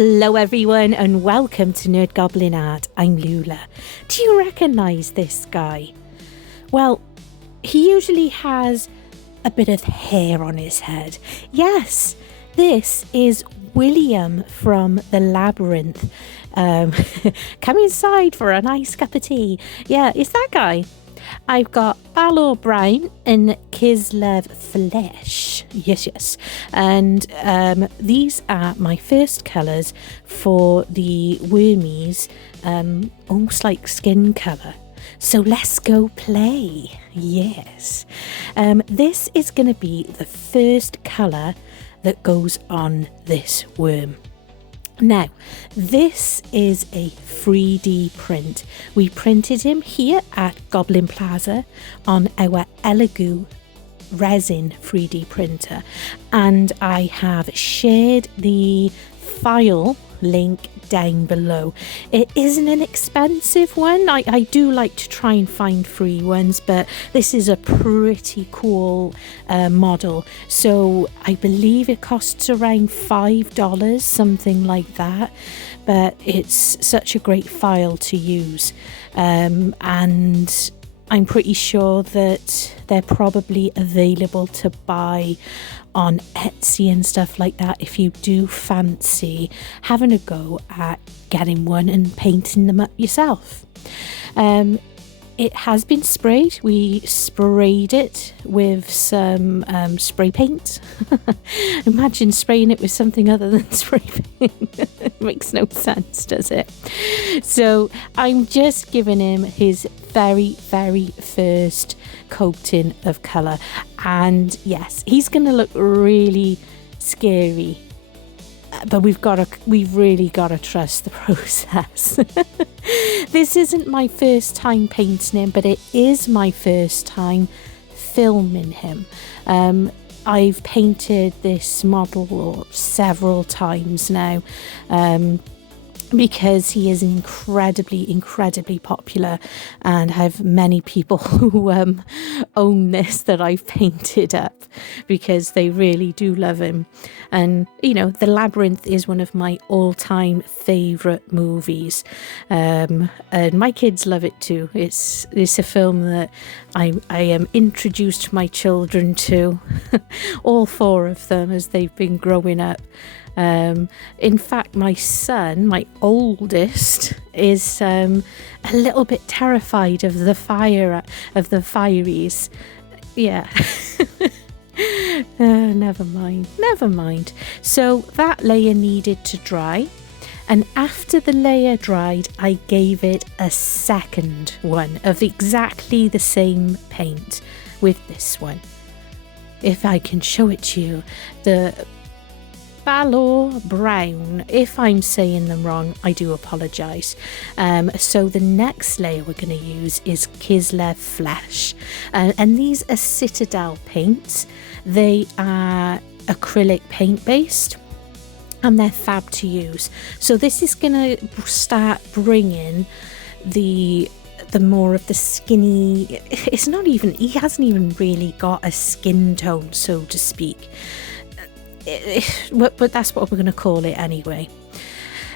Hello everyone and welcome to NERDGOBLIN Art. I'm Lula. Do you recognise this guy? Well, he usually has a bit of hair on his head. Yes, this is William from the Labyrinth. Come inside for a nice cup of tea. Yeah, it's that guy. I've got Balor Brown and Kislev Flesh. Yes. And these are my first colours for the wormies, almost like skin colour. So let's go play. Yes. This is going to be the first colour that goes on this worm. Now, this is a 3D print. We printed him here at Goblin Plaza on our LOULAHALL Resin 3D printer, and I have shared the file link down below. It isn't an expensive one. I do like to try and find free ones, but this is a pretty cool model. So I believe it costs around $5, something like that. But it's such a great file to use. And I'm pretty sure that they're probably available to buy on Etsy and stuff like that if you do fancy having a go at getting one and painting them up yourself. It has been sprayed. We sprayed it with some spray paint. Imagine spraying it with something other than spray paint. It makes no sense, does it? So I'm just giving him his very first coating of colour, and yes, he's going to look really scary, but we've really got to trust the process. This isn't my first time painting him, but it is my first time filming him. I've painted this model several times now, because he is incredibly popular, and have many people who own this that I've painted up because they really do love him. And you know, The Labyrinth is one of my all-time favourite movies, and my kids love it too. It's a film that I am introduced my children to, all four of them, as they've been growing up. In fact, my son, my oldest, is a little bit terrified of the fireys. Yeah. Never mind. So that layer needed to dry, and after the layer dried, I gave it a second one of exactly the same paint with this one. If I can show it to you, the Balor Brown. If I'm saying them wrong, I do apologise. So the next layer we're going to use is Kislev Flesh, and these are Citadel Paints. They are acrylic paint based, and they're fab to use. So this is going to start bringing the more of the skinny. It's not even, he hasn't even really got a skin tone, so to speak. But that's what we're going to call it anyway.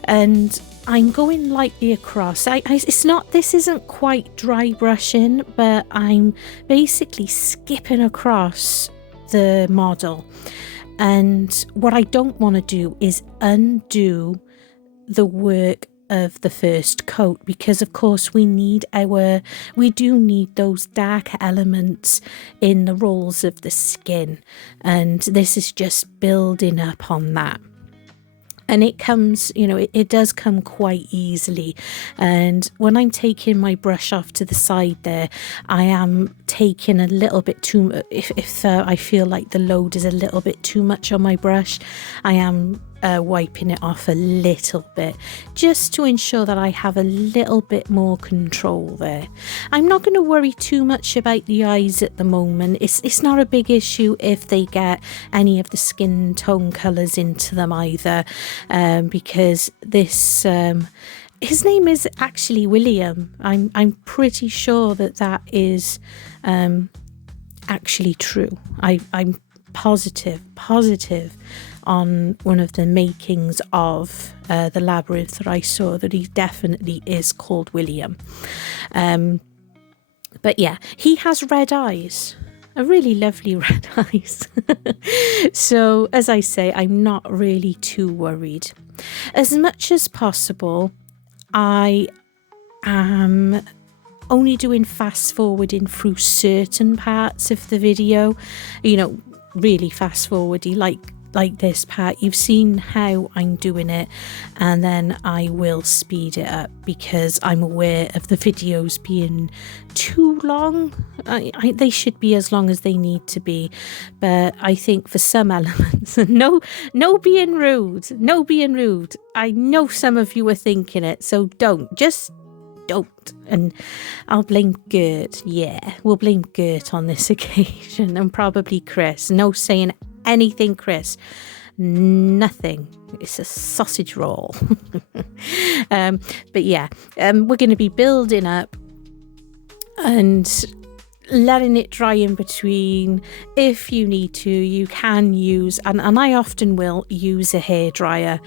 And I'm going lightly across. This isn't quite dry brushing, but I'm basically skipping across the model. And what I don't want to do is undo the work of the first coat, because of course we do need those dark elements in the rolls of the skin, and this is just building up on that. And it comes, it does come quite easily. And when I'm taking my brush off to the side there, I am taking a little bit too, if I feel like the load is a little bit too much on my brush, I am wiping it off a little bit, just to ensure that I have a little bit more control there. I'm not going to worry too much about the eyes at the moment. It's not a big issue if they get any of the skin tone colours into them either, because this his name is actually William. I'm pretty sure that is actually true. I'm positive on one of the makings of the Labyrinth that I saw that he definitely is called William. But yeah, he has red eyes. A really lovely red eyes. So, as I say, I'm not really too worried. As much as possible, I am only doing fast forwarding through certain parts of the video, you know, really fast forwardy, like this part. You've seen how I'm doing it, and then I will speed it up because I'm aware of the videos being too long. They should be as long as they need to be, but I think for some elements, no being rude. I know some of you are thinking it, so don't. And I'll blame Gert. Yeah, we'll Blame Gert on this occasion, and probably Chris. No saying anything, Chris. Nothing. It's a sausage roll. But yeah, we're going to be building up and letting it dry in between. If you need to, you can use, and I often will use a hairdryer,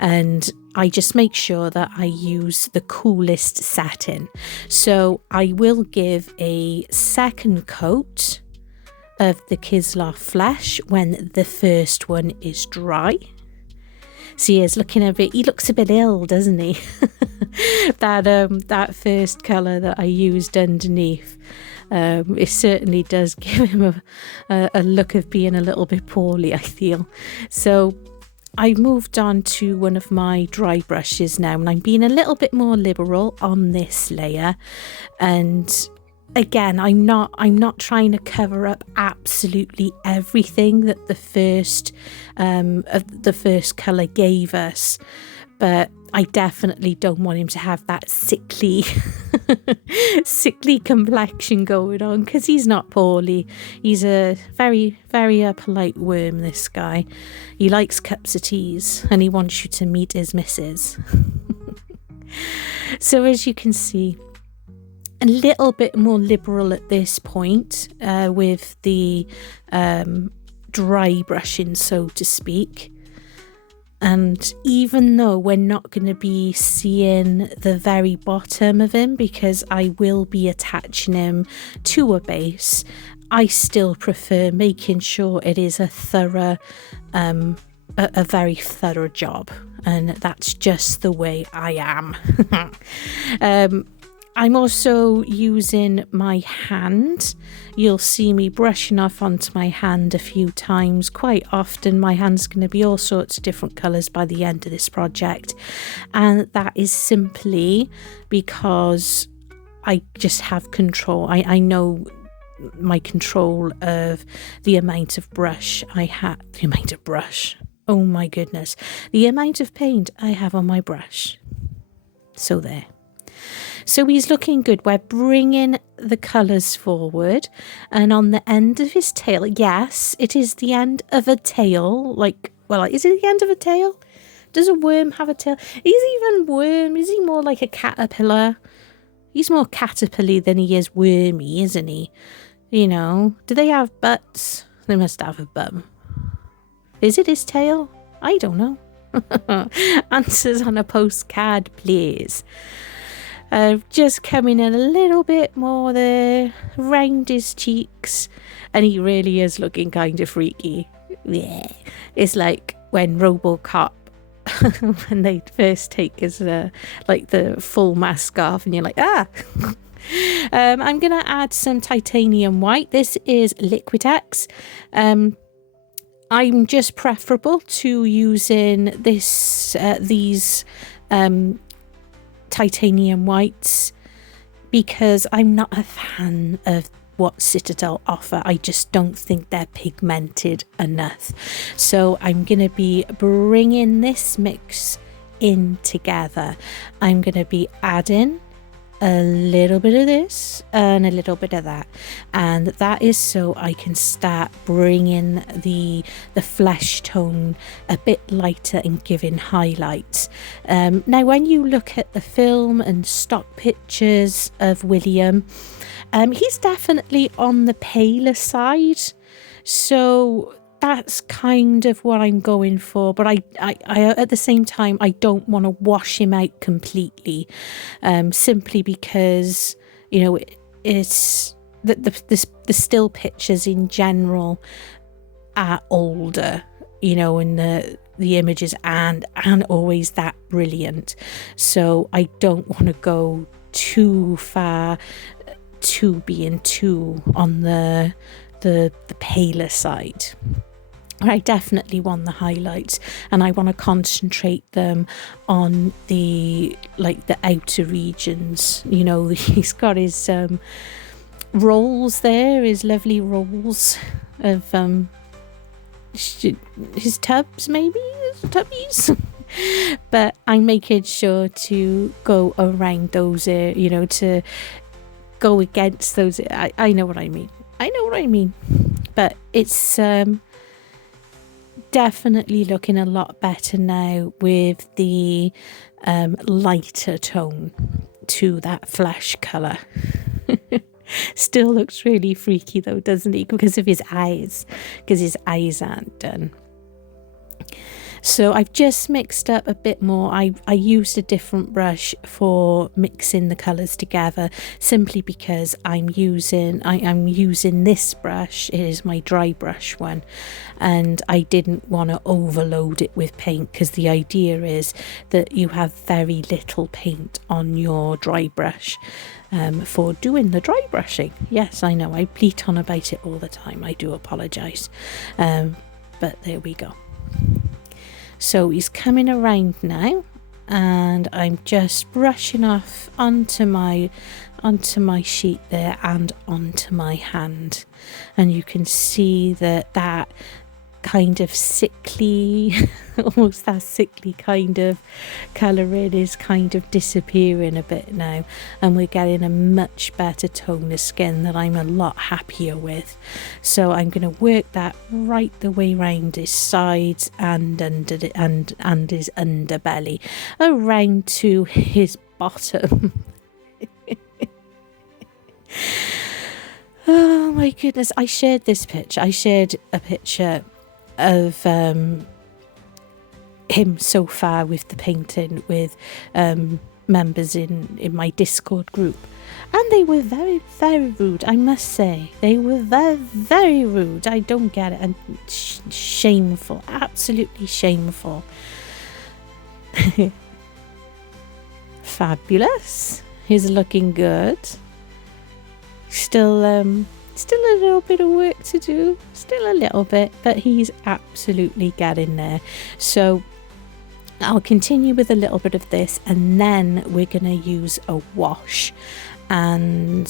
and I just make sure that I use the coolest satin. So I will give a second coat of the Kislev Flesh when the first one is dry. See, he looks a bit ill, doesn't he? that first colour that I used underneath, it certainly does give him a look of being a little bit poorly, I feel. So I moved on to one of my dry brushes now, and I'm being a little bit more liberal on this layer. And again, I'm not trying to cover up absolutely everything that the first colour gave us, but I definitely don't want him to have that sickly complexion going on, because he's not poorly. He's a very, very polite worm, this guy. He likes cups of teas, and he wants you to meet his missus. So as you can see, a little bit more liberal at this point with the dry brushing, so to speak. And even though we're not going to be seeing the very bottom of him, because I will be attaching him to a base, I still prefer making sure it is a thorough, a very thorough job. And that's just the way I am. I'm also using my hand. You'll see me brushing off onto my hand a few times. Quite often my hand's going to be all sorts of different colours by the end of this project. And that is simply because I just have control. I know my control of the amount of brush I have. The amount of brush. Oh my goodness. The amount of paint I have on my brush. So there. So he's looking good. We're bringing the colours forward, and on the end of his tail, yes, it is the end of a tail. Is it the end of a tail? Does a worm have a tail? Is he even worm? Is he more like a caterpillar? He's more caterpillar than he is wormy, isn't he? You know, do they have butts? They must have a bum. Is it his tail? I don't know. Answers on a postcard, please. Just coming in a little bit more there, round his cheeks, and he really is looking kind of freaky. Yeah, it's like when RoboCop, when they first take his the full mask off, and you're like, ah. I'm gonna add some titanium white. This is Liquitex. I'm just preferable to using these titanium whites because I'm not a fan of what Citadel offer. I just don't think they're pigmented enough. So I'm going to be bringing this mix in together. I'm going to be adding a little bit of this and a little bit of that, and that is so I can start bringing the flesh tone a bit lighter and giving highlights. Now when you look at the film and stock pictures of William, he's definitely on the paler side, so that's kind of what I'm going for. But I at the same time, I don't want to wash him out completely, simply because, you know, it's the still pictures in general are older, you know, and the images aren't always that brilliant. So I don't want to go too far to being too on the paler side. I definitely want the highlights, and I want to concentrate them on the outer regions. You know, he's got his rolls there, his lovely rolls of his tubs, maybe tubbies. But I'm making sure to go around those, you know, to go against those. I know what I mean. But it's definitely looking a lot better now with the lighter tone to that flesh colour. Still looks really freaky though, doesn't he? Because of his eyes. Because his eyes aren't done. So I've just mixed up a bit more. I used a different brush for mixing the colours together, simply because I'm using this brush. It is my dry brush one, and I didn't want to overload it with paint, because the idea is that you have very little paint on your dry brush for doing the dry brushing. Yes, I know, I bleat on about it all the time. I do apologise, but there we go. So he's coming around now, and I'm just brushing off onto my sheet there and onto my hand, and you can see that kind of sickly, almost that sickly kind of colouring is kind of disappearing a bit now, and we're getting a much better tone of skin that I'm a lot happier with. So I'm going to work that right the way around his sides and under and his underbelly, around to his bottom. Oh my goodness, I shared this picture. I shared a picture of him so far with the painting with members in my Discord group, and they were very, very rude, I must say. They were very, very rude. I don't get it, and shameful, absolutely shameful. Fabulous. He's looking good. Still a little bit of work to do, still a little bit, but he's absolutely getting there. So I'll continue with a little bit of this, and then we're going to use a wash, and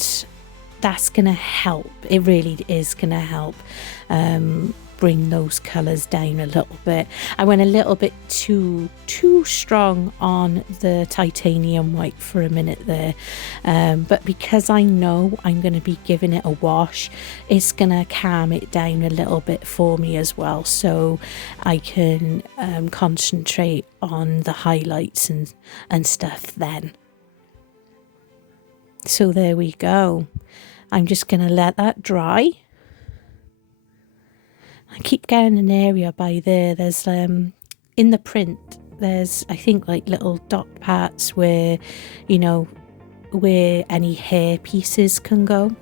that's going to help. It really is going to help bring those colours down a little bit. I went a little bit too strong on the titanium white for a minute there, but because I know I'm going to be giving it a wash, it's going to calm it down a little bit for me as well, so I can concentrate on the highlights and stuff then. So there we go. I'm just going to let that dry. I keep getting an area by there. There's in the print, there's I think like little dot parts where, you know, where any hair pieces can go,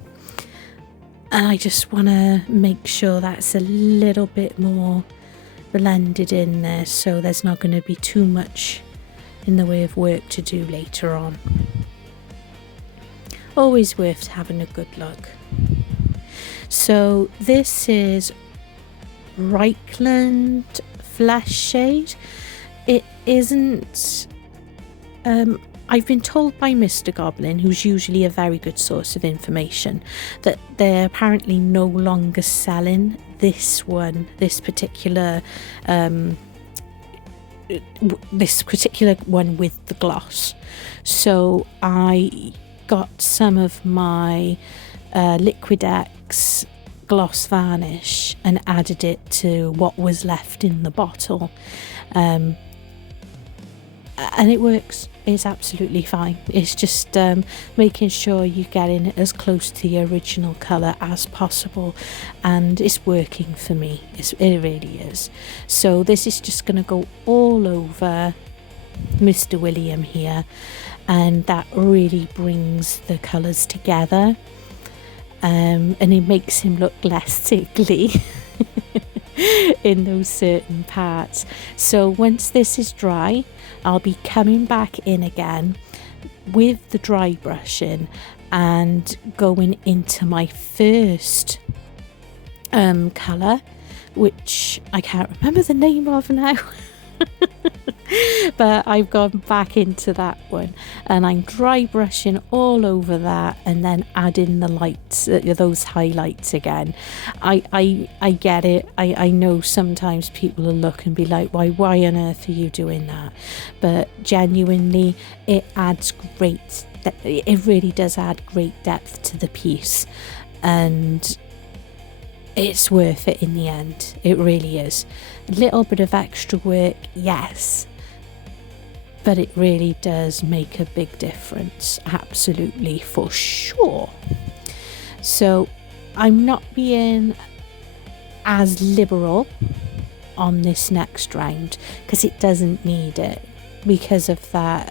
and I just want to make sure that's a little bit more blended in there, so there's not going to be too much in the way of work to do later on. Always worth having a good look. So this is Reikland Fleshsade. It isn't I've been told by Mr. Goblin, who's usually a very good source of information, that they're apparently no longer selling this particular one with the gloss. So I got some of my Liquid-X gloss varnish and added it to what was left in the bottle, and it works. It's absolutely fine. It's just making sure you're getting it as close to the original colour as possible, and it's working for me. It really is. So this is just going to go all over Mr. William here, and that really brings the colours together, and it makes him look less sickly in those certain parts. So once this is dry, I'll be coming back in again with the dry brushing and going into my first colour, which I can't remember the name of now. But I've gone back into that one, and I'm dry brushing all over that, and then adding the lights, those highlights again. I get it. I know sometimes people will look and be like, why on earth are you doing that? But genuinely, it adds great, it really does add great depth to the piece, and it's worth it in the end. It really is. A little bit of extra work, yes, but it really does make a big difference, absolutely, for sure. So I'm not being as liberal on this next round because it doesn't need it, because of that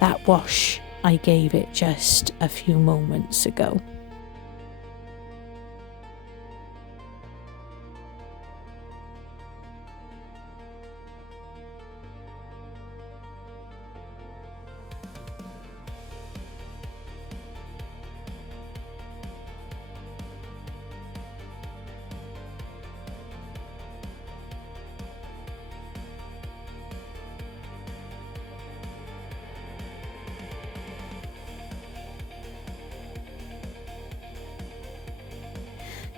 that wash I gave it just a few moments ago.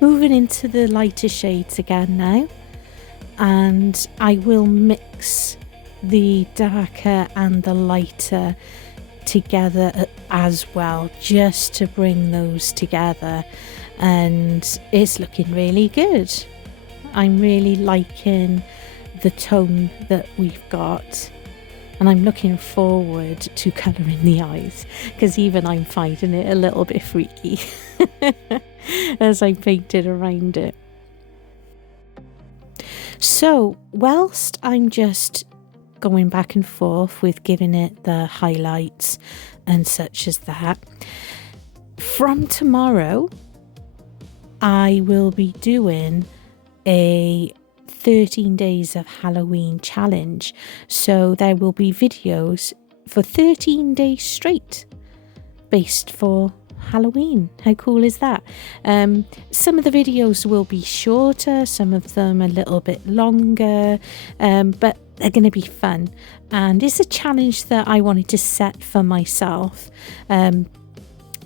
Moving into the lighter shades again now, and I will mix the darker and the lighter together as well, just to bring those together, and it's looking really good. I'm really liking the tone that we've got, and I'm looking forward to colouring the eyes, because even I'm finding it a little bit freaky as I painted around it. So whilst I'm just going back and forth with giving it the highlights and such as that, from tomorrow I will be doing a 13 days of Halloween challenge. So there will be videos for 13 days straight based for Halloween. How cool is that? Some of the videos will be shorter, some of them a little bit longer, but they're going to be fun, and it's a challenge that I wanted to set for myself.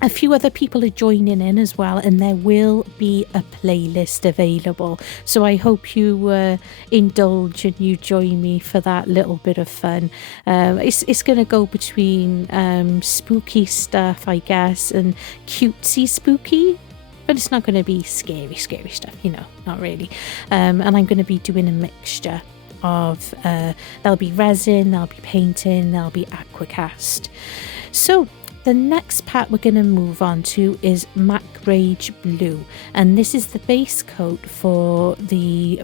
A few other people are joining in as well, and there will be a playlist available, so I hope you indulge and you join me for that little bit of fun. It's going to go between spooky stuff, I guess, and cutesy spooky, but it's not going to be scary stuff, you know, not really. And I'm going to be doing a mixture of there'll be resin, there'll be painting, there'll be aquacast. So the next part we're going to move on to is Macragge Blue, and this is the base coat for the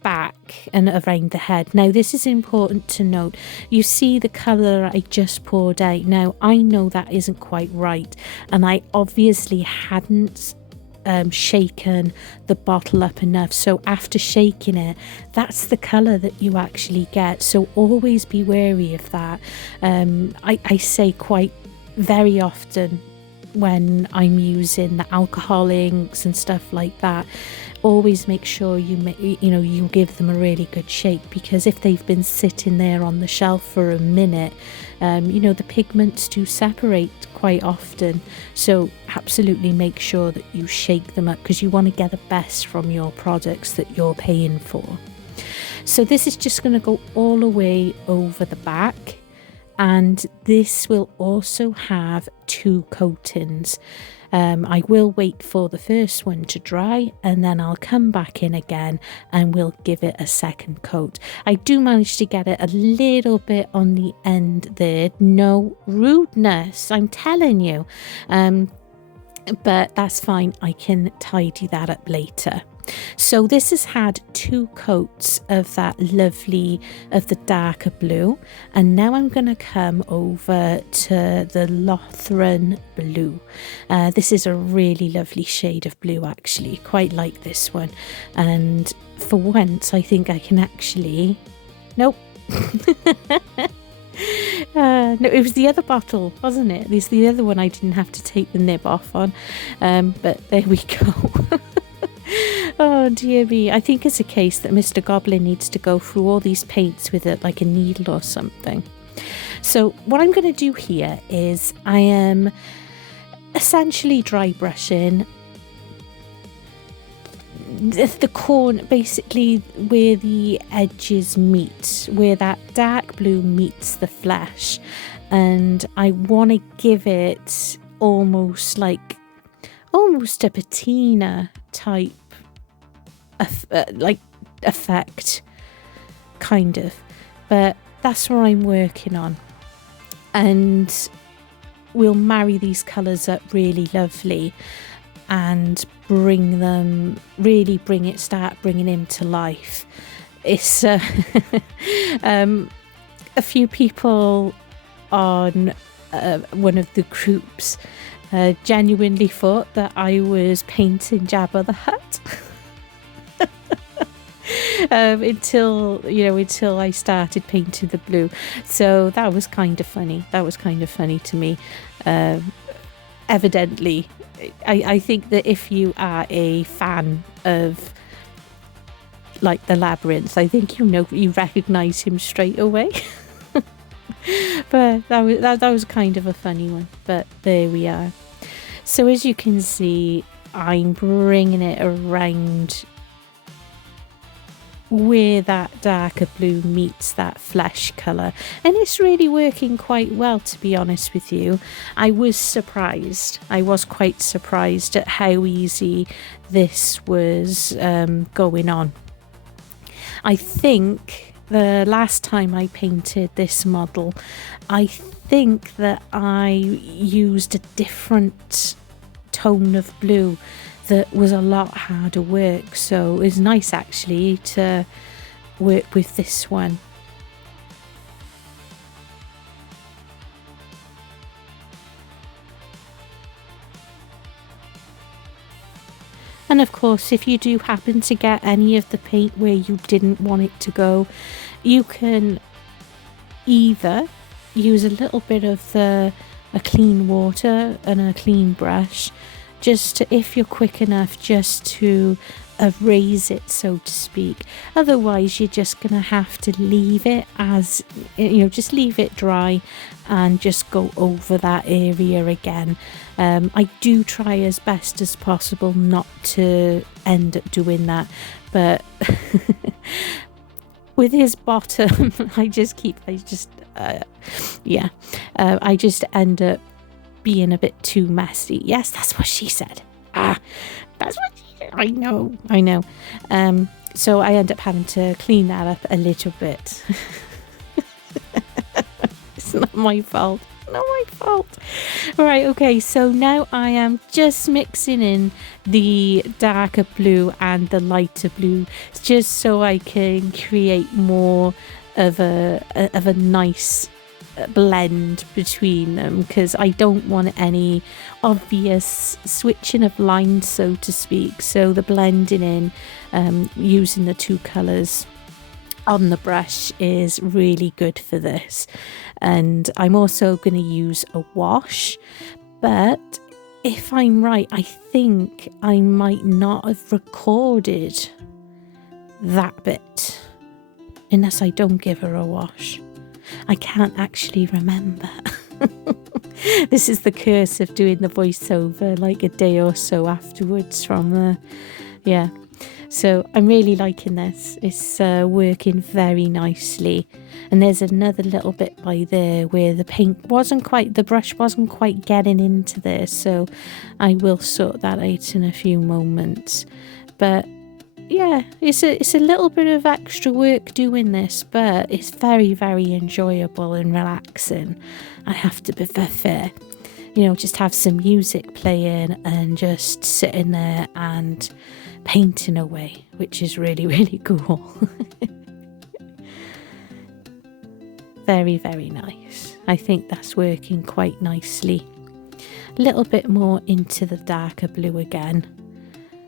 back and around the head. Now this is important to note. You see the colour I just poured out. Now I know that isn't quite right, and I obviously hadn't shaken the bottle up enough, so after shaking it, that's the colour that you actually get, so always be wary of that. I say quite very often when I'm using the alcohol inks and stuff like that, always make sure you give them a really good shake, because if they've been sitting there on the shelf for a minute, the pigments do separate quite often, so absolutely make sure that you shake them up, because you want to get the best from your products that you're paying for. So this is just going to go all the way over the back, and this will also have 2 coatings. I will wait for the first one to dry, and then I'll come back in again and we'll give it a second coat. I do manage to get it a little bit on the end there. No rudeness, I'm telling you. But that's fine, I can tidy that up later. So this has had 2 coats of that lovely, of the darker blue, and now I'm going to come over to the Lothern Blue. This is a really lovely shade of blue actually, quite like this one, and for once I think I can actually, nope. No, it was the other bottle, wasn't it? It's the other one I didn't have to take the nib off on, but there we go. Oh dear me, I think it's a case that Mr. Goblin needs to go through all these paints with it like a needle or something. So what I'm going to do here is I am essentially dry brushing the corner, basically where the edges meet, where that dark blue meets the flesh, and I want to give it almost a patina type like effect, kind of, but that's what I'm working on, and we'll marry these colours up really lovely and bring them, really start bringing him to life. It's a few people on one of the groups genuinely thought that I was painting Jabba the Hutt. Until I started painting the blue, so that was kind of funny. To me. Evidently, I think that if you are a fan of like the Labyrinth, I think you recognise him straight away. But that was kind of a funny one. But there we are. So as you can see, I'm bringing it around where that darker blue meets that flesh colour, and it's really working quite well, to be honest with you. I was quite surprised at how easy this was going on. I think the last time I painted this model, I think that I used a different tone of blue that was a lot harder work, so it's nice actually to work with this one. And of course, if you do happen to get any of the paint where you didn't want it to go, you can either use a little bit of a clean water and a clean brush, just to, if you're quick enough, just to erase it, so to speak. Otherwise, you're just going to have to leave it as, just leave it dry and just go over that area again. I do try as best as possible not to end up doing that, but with his bottom, I just end up being a bit too messy. Yes, that's what she said. That's what she said. I know. So I end up having to clean that up a little bit. It's not my fault. Right, okay, so now I am just mixing in the darker blue and the lighter blue, just so I can create more of a nice blend between them, because I don't want any obvious switching of lines, so to speak. So the blending in using the 2 colours on the brush is really good for this. And I'm also going to use a wash, but if I'm right, I think I might not have recorded that bit unless I don't give her a wash. I can't actually remember. This is the curse of doing the voiceover like a day or so afterwards from the, yeah. So I'm really liking this. It's working very nicely. And there's another little bit by there where the brush wasn't quite getting into there. So I will sort that out in a few moments. But yeah, it's a little bit of extra work doing this, but it's very, very enjoyable and relaxing. I have to be fair. You know, just have some music playing and just sitting there and painting away, which is really, really cool. Very, very nice. I think that's working quite nicely. A little bit more into the darker blue again.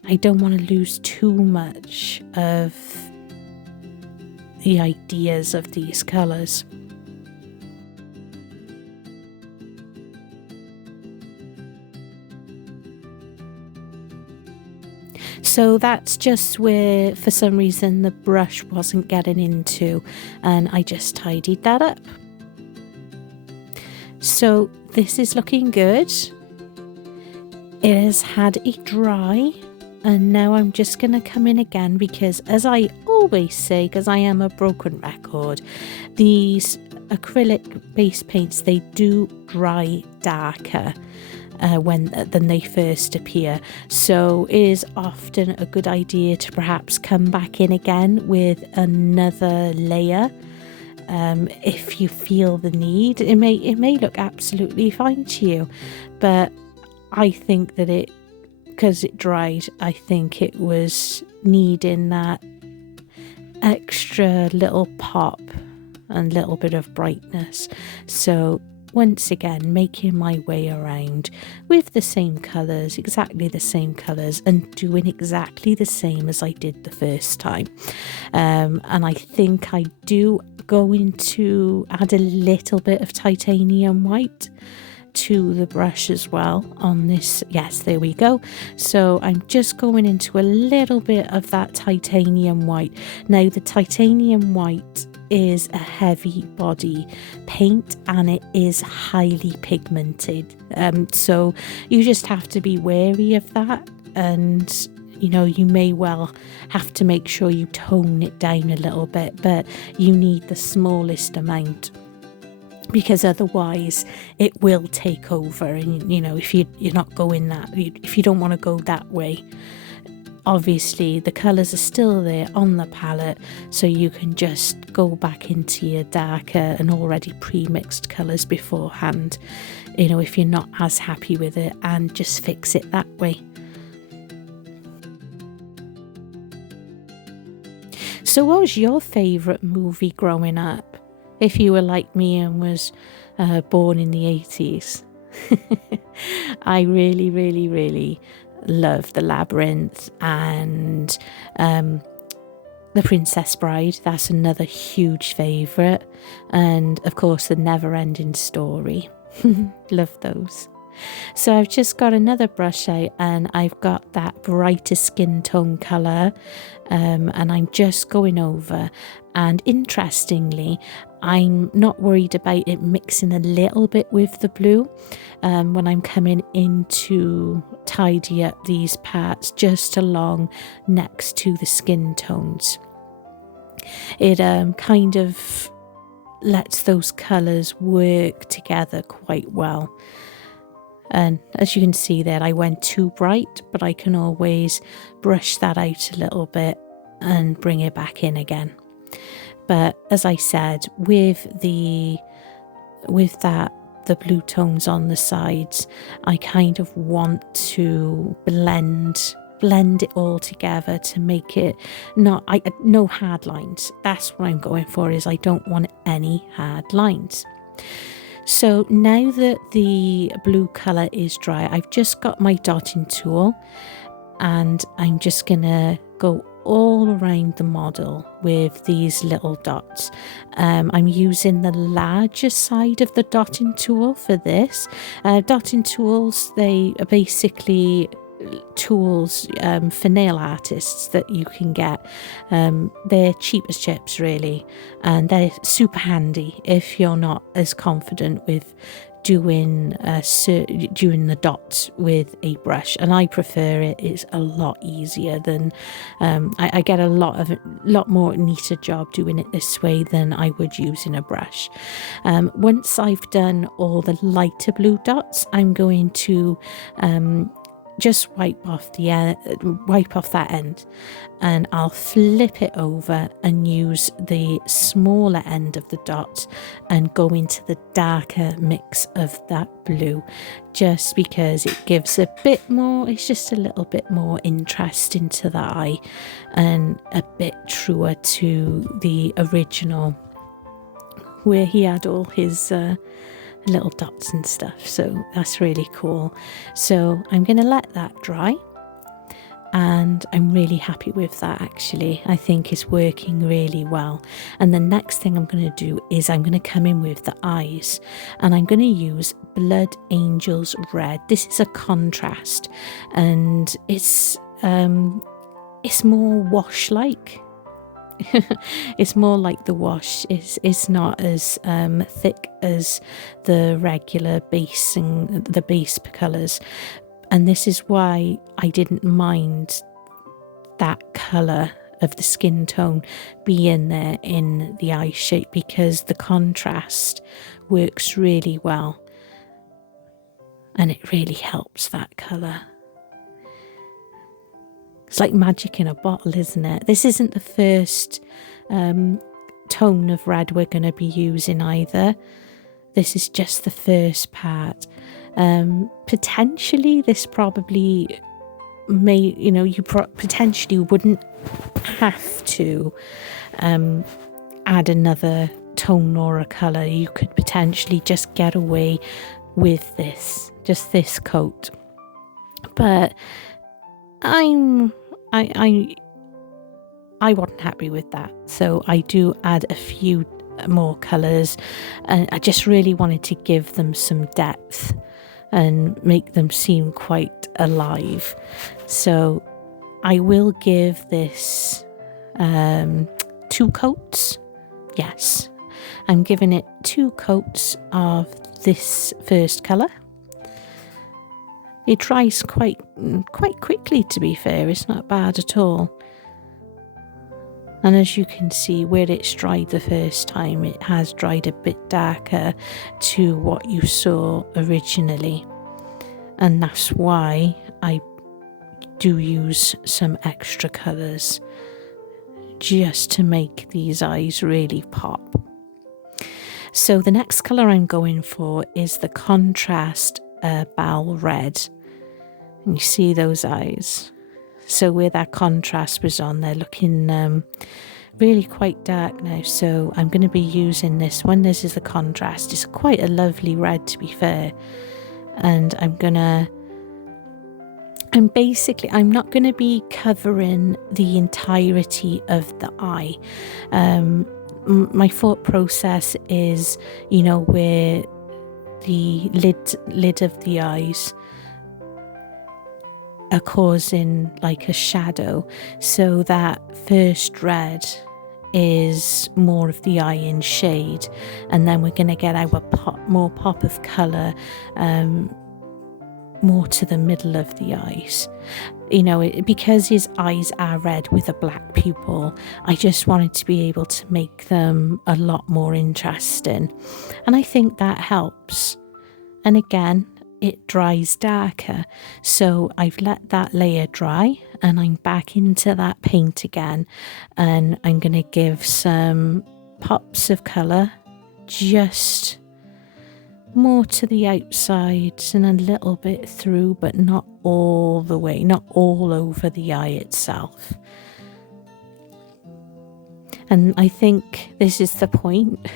I don't want to lose too much of the ideas of these colours. So that's just where, for some reason, the brush wasn't getting into, and I just tidied that up. So this is looking good. It has had a dry, and now I'm just going to come in again because, as I always say, because I am a broken record, these acrylic base paints, they do dry darker than they first appear, so it is often a good idea to perhaps come back in again with another layer if you feel the need. It may look absolutely fine to you, but I think that because it dried, I think it was needing that extra little pop and little bit of brightness. So once again, making my way around with the same colours, exactly the same colours, and doing exactly the same as I did the first time. And I think I do going to add a little bit of titanium white to the brush as well on this. Yes, there we go. So I'm just going into a little bit of that titanium white. Now the titanium white is a heavy body paint and it is highly pigmented, so you just have to be wary of that, and you know, you may well have to make sure you tone it down a little bit, but you need the smallest amount because otherwise it will take over. And you know, if you're not going if you don't want to go that way, obviously the colours are still there on the palette, so you can just go back into your darker and already pre-mixed colours beforehand, you know, if you're not as happy with it, and just fix it that way. So what was your favourite movie growing up, if you were like me and was born in the 80s? I really, really, really love the Labyrinth and the Princess Bride. That's another huge favourite, and of course the Never Ending Story. Love those. So I've just got another brush out and I've got that brighter skin tone colour, and I'm just going over, and interestingly I'm not worried about it mixing a little bit with the blue when I'm coming in to tidy up these parts just along next to the skin tones. It kind of lets those colours work together quite well. And as you can see there, I went too bright, but I can always brush that out a little bit and bring it back in again. But as I said, with the blue tones on the sides, I kind of want to blend it all together to make it no hard lines. That's what I'm going for, is I don't want any hard lines. So now that the blue colour is dry, I've just got my dotting tool and I'm just gonna go all around the model with these little dots. I'm using the larger side of the dotting tool for this. Dotting tools, they are basically tools for nail artists that you can get. They're cheap as chips, really, and they're super handy if you're not as confident with doing the dots with a brush. And I prefer it. It's a lot easier than I get a lot more neater job doing it this way than I would using a brush. Once I've done all the lighter blue dots, I'm going to just wipe off that end, and I'll flip it over and use the smaller end of the dot and go into the darker mix of that blue, just because it gives a bit more, it's just a little bit more interest into the eye and a bit truer to the original where he had all his little dots and stuff. So that's really cool. So I'm going to let that dry, and I'm really happy with that. Actually, I think it's working really well. And the next thing I'm going to do is I'm going to come in with the eyes, and I'm going to use Blood Angels Red. This is a contrast, and it's more wash like. It's more like the wash. It's not as thick as the regular base and the base colours, and this is why I didn't mind that colour of the skin tone being there in the eye shape, because the contrast works really well and it really helps that colour. It's like magic in a bottle, isn't it? This isn't the first tone of red we're going to be using either. This is just the first part. Potentially, this probably may, you potentially wouldn't have to add another tone or a colour. You could potentially just get away with just this coat. But I wasn't happy with that, so I do add a few more colours, and I just really wanted to give them some depth and make them seem quite alive. So I will give this 2 coats. Yes, I'm giving it 2 coats of this first colour. It dries quite quickly, to be fair. It's not bad at all. And as you can see, where it's dried the first time, it has dried a bit darker to what you saw originally. And that's why I do use some extra colours, just to make these eyes really pop. So the next colour I'm going for is the contrast Baal Red. And you see those eyes. So where that contrast was on, they're looking really quite dark now. So I'm going to be using this one. This is the contrast. It's quite a lovely red, to be fair. And I'm not going to be covering the entirety of the eye. My thought process is, where the lid of the eyes are causing like a shadow, so that first red is more of the eye in shade, and then we're going to get our more pop of colour more to the middle of the eyes. Because his eyes are red with a black pupil, I just wanted to be able to make them a lot more interesting, and I think that helps. And again, it dries darker, so I've let that layer dry, and I'm back into that paint again, and I'm going to give some pops of colour, just more to the outsides and a little bit through, but not all the way, not all over the eye itself. And I think this is the point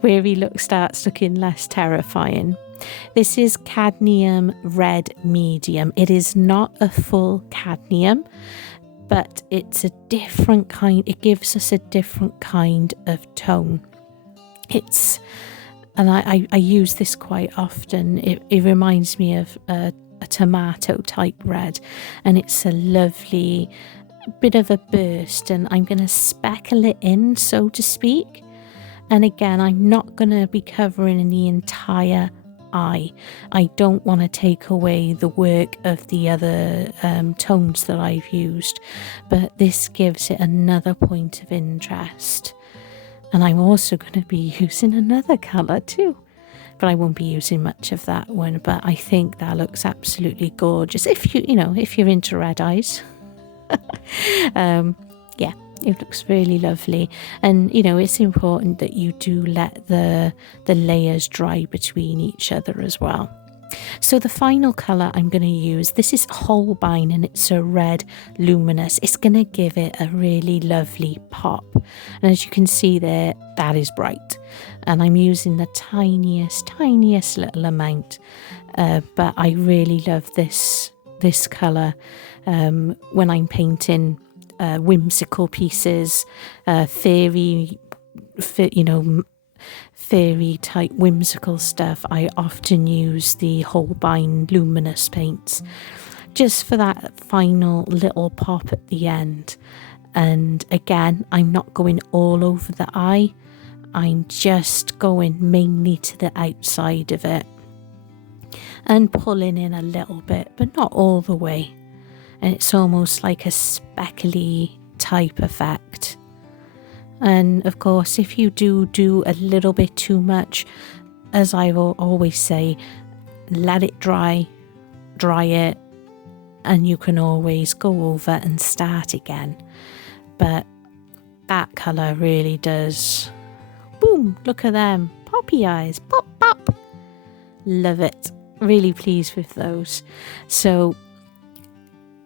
where he starts looking less terrifying. This is cadmium red medium. It is not a full cadmium, but it's a different kind. It gives us a different kind of tone. And I use this quite often. It reminds me of a tomato type red, and it's a lovely bit of a burst, and I'm going to speckle it in, so to speak. And again, I'm not going to be covering the entire eye. I don't want to take away the work of the other tones that I've used, but this gives it another point of interest. And I'm also going to be using another colour too, but I won't be using much of that one. But I think that looks absolutely gorgeous if if you're into red eyes. Yeah, it looks really lovely. And it's important that you do let the layers dry between each other as well. So the final colour I'm going to use, this is Holbein, and it's a red luminous. It's going to give it a really lovely pop, and as you can see there, that is bright, and I'm using the tiniest little amount, but I really love this colour when I'm painting whimsical pieces, fairy type whimsical stuff. I often use the Holbein luminous paints just for that final little pop at the end. And again, I'm not going all over the eye, I'm just going mainly to the outside of it and pulling in a little bit, but not all the way. And it's almost like a speckly type effect. And of course, if you do a little bit too much, as I will always say, let it dry it, and you can always go over and start again. But that colour really does, boom, look at them, poppy eyes, pop, pop. Love it, really pleased with those. So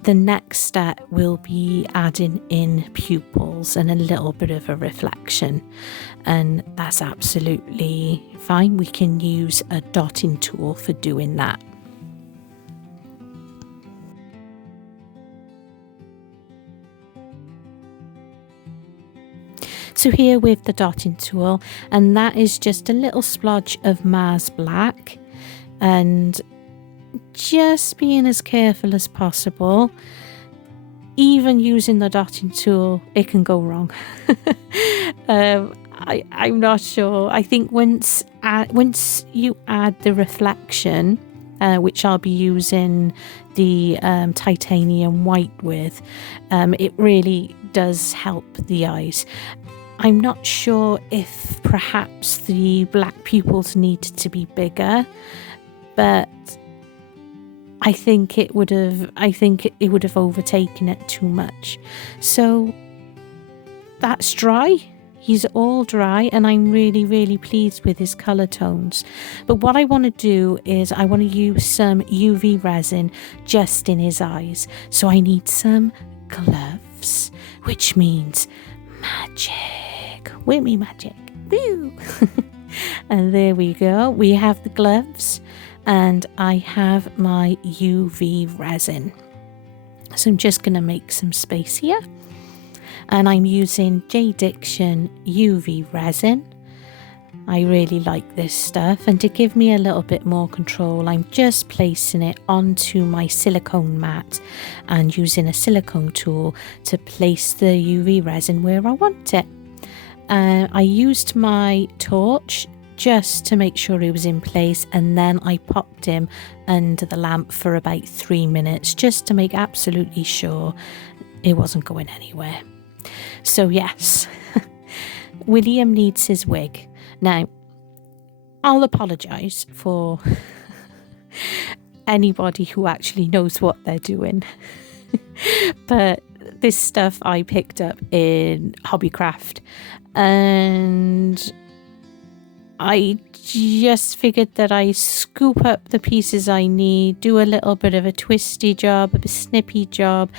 the next step will be adding in pupils and a little bit of a reflection, and that's absolutely fine. We can use a dotting tool for doing that. So here with the dotting tool, and that is just a little splodge of Mars Black, and just being as careful as possible. Even using the dotting tool, it can go wrong. I'm not sure. I think once you add the reflection, which I'll be using the titanium white with, it really does help the eyes. I'm not sure if perhaps the black pupils needed to be bigger, but I think it would have overtaken it too much. So that's dry. He's all dry, and I'm really pleased with his colour tones. But what I want to do is I want to use some UV resin just in his eyes. So I need some gloves, which means magic. With me magic. Woo! And there we go. We have the gloves, and I have my UV resin. So I'm just going to make some space here, and I'm using J Diction UV resin. I really like this stuff, and to give me a little bit more control, I'm just placing it onto my silicone mat and using a silicone tool to place the UV resin where I want it. I used my torch just to make sure he was in place, and then I popped him under the lamp for about 3 minutes just to make absolutely sure it wasn't going anywhere. So yes, William needs his wig. Now, I'll apologise for anybody who actually knows what they're doing, but this stuff I picked up in Hobbycraft, and I just figured that I scoop up the pieces I need, do a little bit of a twisty job, a snippy job,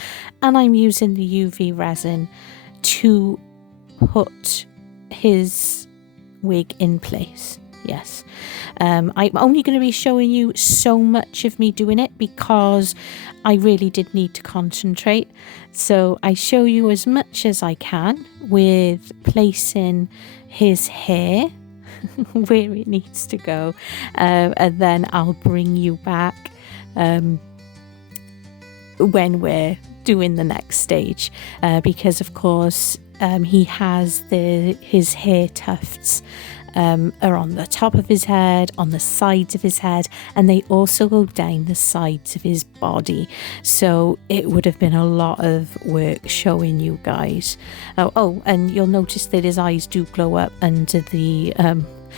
and I'm using the UV resin to put his wig in place. Yes, I'm only going to be showing you so much of me doing it because I really did need to concentrate. So I show you as much as I can with placing his hair where it needs to go, and then I'll bring you back when we're doing the next stage, because of course he has his hair tufts are on the top of his head, on the sides of his head, and they also go down the sides of his body. So it would have been a lot of work showing you guys. Oh, and you'll notice that his eyes do glow up under the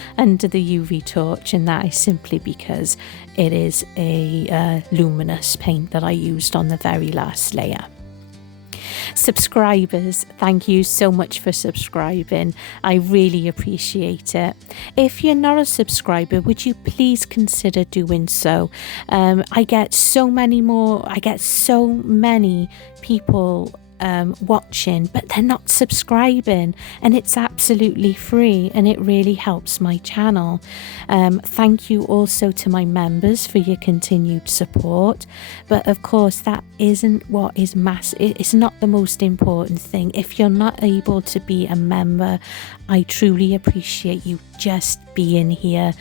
UV torch, and that is simply because it is a luminous paint that I used on the very last layer. Subscribers, thank you so much for subscribing. I really appreciate it. If you're not a subscriber, would you please consider doing so? I get so many people watching, but they're not subscribing, and it's absolutely free and it really helps my channel. Thank you also to my members for your continued support, but of course that isn't what is it's not the most important thing. If you're not able to be a member, I truly appreciate you just being here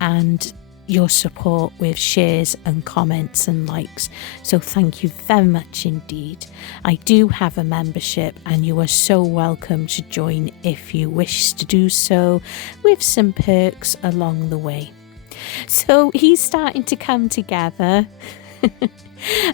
and your support with shares and comments and likes. So thank you very much indeed. I do have a membership and you are so welcome to join if you wish to do so, with some perks along the way. So he's starting to come together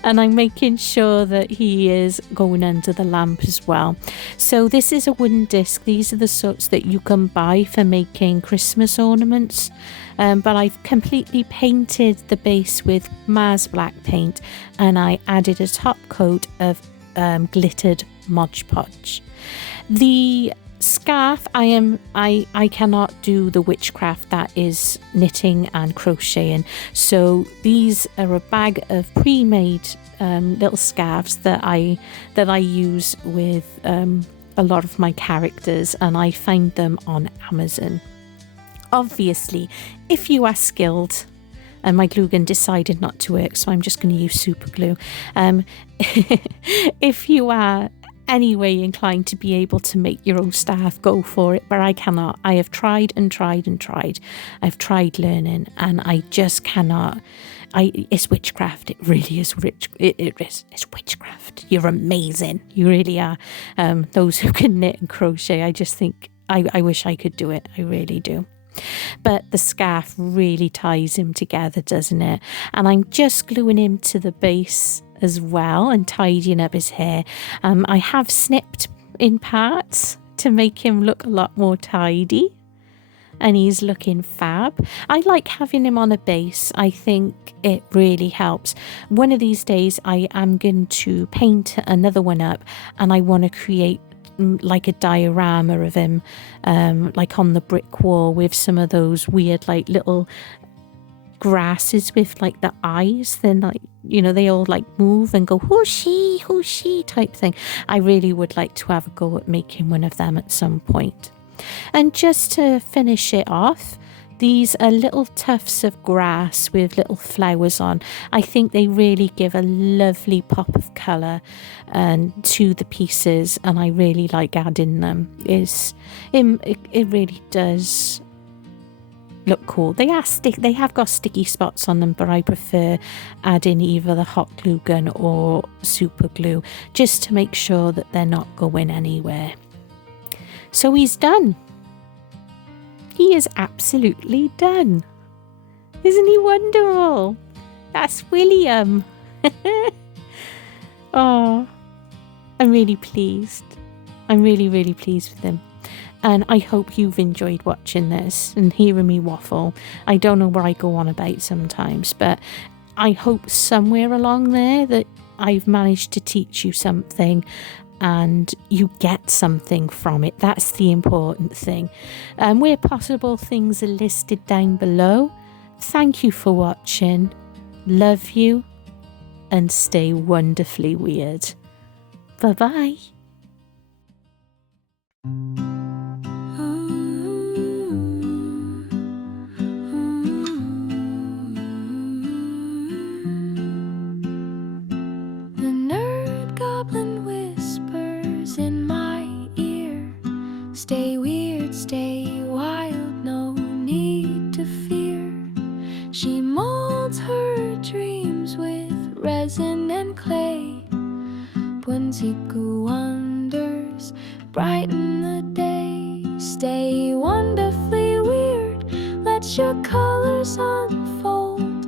and I'm making sure that he is going under the lamp as well. So this is a wooden disc. These are the sorts that you can buy for making Christmas ornaments. But I've completely painted the base with Mars black paint, and I added a top coat of glittered Mod Podge. The scarf, I cannot do the witchcraft that is knitting and crocheting, so these are a bag of pre-made little scarves that I use with a lot of my characters, and I find them on Amazon. Obviously, if you are skilled, and my glue gun decided not to work, so I'm just going to use super glue. If you are anyway inclined to be able to make your own staff, go for it, but I cannot. I have tried and tried and tried. I've tried learning and I just cannot. It's witchcraft. It really is rich. It's witchcraft. You're amazing. You really are. Those who can knit and crochet, I just think I wish I could do it. I really do. But the scarf really ties him together, doesn't it? And I'm just gluing him to the base as well and tidying up his hair. I have snipped in parts to make him look a lot more tidy, and he's looking fab. I like having him on a base. I think it really helps. One of these days I am going to paint another one up, and I want to create like a diorama of him, like on the brick wall with some of those weird like little grasses with like the eyes. Then like, you know, they all like move and go who's she type thing. I really would like to have a go at making one of them at some point. And just to finish it off, these are little tufts of grass with little flowers on. I think they really give a lovely pop of colour to the pieces, and I really like adding them. It really does look cool. They have got sticky spots on them, but I prefer adding either the hot glue gun or super glue just to make sure that they're not going anywhere. So he's done. He is absolutely done. Isn't he wonderful? That's William. Oh, I'm really pleased. I'm really, really pleased with him. And I hope you've enjoyed watching this and hearing me waffle. I don't know where I go on about sometimes, but I hope somewhere along there that I've managed to teach you something and you get something from it. That's the important thing. Where possible, things are listed down below. Thank you for watching. Love you and stay wonderfully weird. Bye-bye. Stay weird, stay wild, no need to fear. She molds her dreams with whimsical wonders brighten the day. Stay wonderfully weird, let your colors unfold.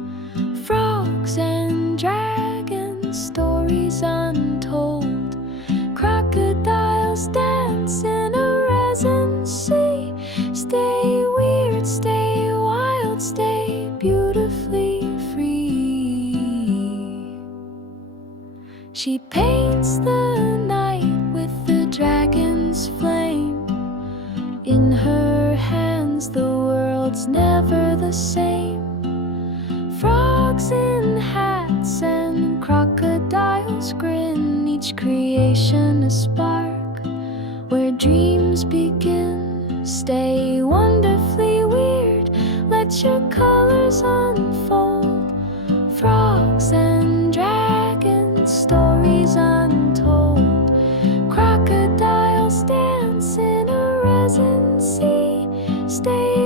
Frogs and dragons, stories untold. Crocodiles dance in a resin sea. Stay weird, stay wild, stay beautifully free. She paints the night with the dragon's flame. In her hands the world's never the same. Frogs in hats and crocodiles grin, each creation a spark where dreams begin. Stay wonderfully weird, let your colors unfold. Frogs and dragons, stories untold. Crocodiles dance in a resin sea. Stay